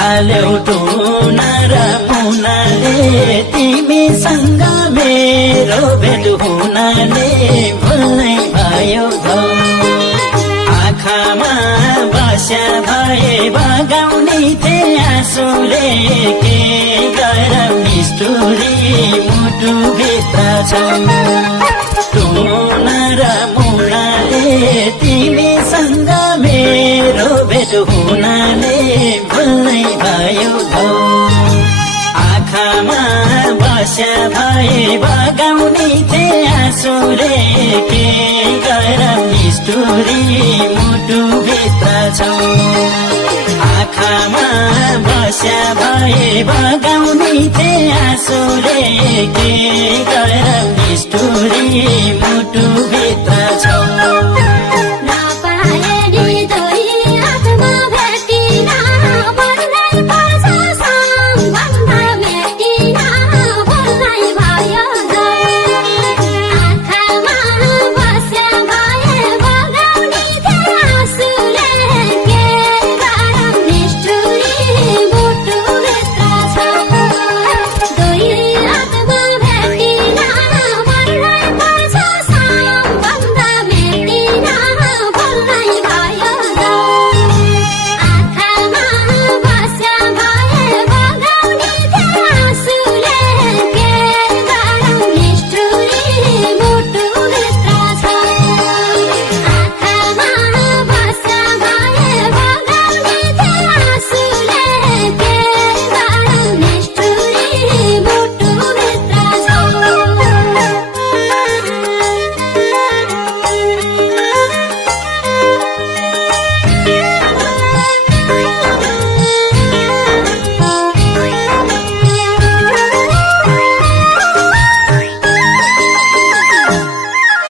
हाल्यौ टुना र मुनाले तिमीसँग मेरो भेट हुनाले भुल्नै भयो घौ आँखामा बस्या भए बगाउने थिए आँसुले के गरौँ निष्ठुरी मुटुभित्र छौ टुना र मुनाले तिमीसँग मेरो भेट हुनाले भुल्नै भयो घौ आँखामा बस्या भए बगाउने थिए आँसुले के गरौँ निष्ठुरी मुटुभित्र छौ आँखामा बस्या भए बगाउने थिए आँसुले के गरौँ निष्ठुरी मुटुभित्र